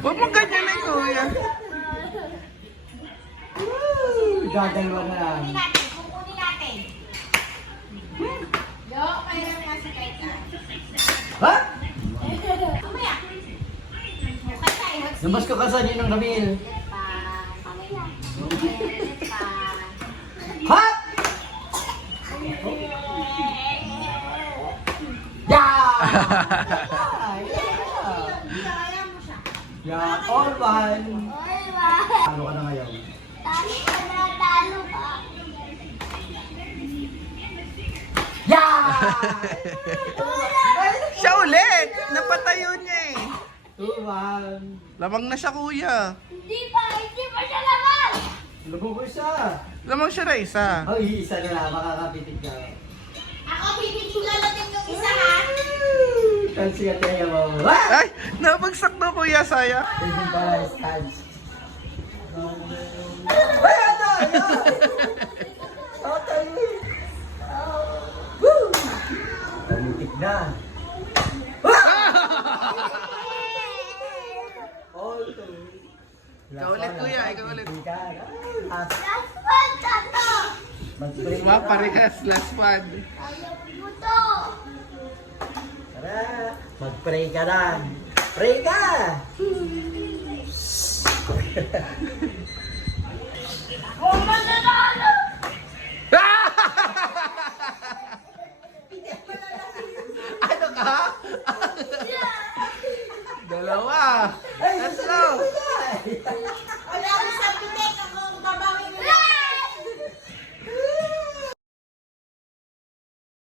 Huwag mo ganyan na kuya. Gagalawa na lang. Kukunin natin, kukunin natin. Yo, mayroon nga si Kaita. Ha? Mamaya. Kasi, Labas ko kasan yun ng Ramil. Mamaya. Ha? Yeah! Kaya mo siya. Yeah, all one. Ano ka na ngayon? Yeah! Siya ulit! Napatayo niya eh. 2-1. Lamang na siya kuya. Hindi pa siya laman! Lubog ko siya. Lamang siya na isa. Oh, isa na lang. Makakapitig ka. Ako pipintulalatin yung isa ha. Tansi ka tayo mo. Ah! Ay! Nabagsak na kuya, saya. Pwede para stance. Ay, ano? Okay. Woo! Pamitik na. All two. Ikaw ulit, kuya. Ikaw ulit. Last. Last one, tato! Mag-break Diba, na. parehas. Last one. Ayaw mo to! Tara, mag-pray ka na. Pray ka!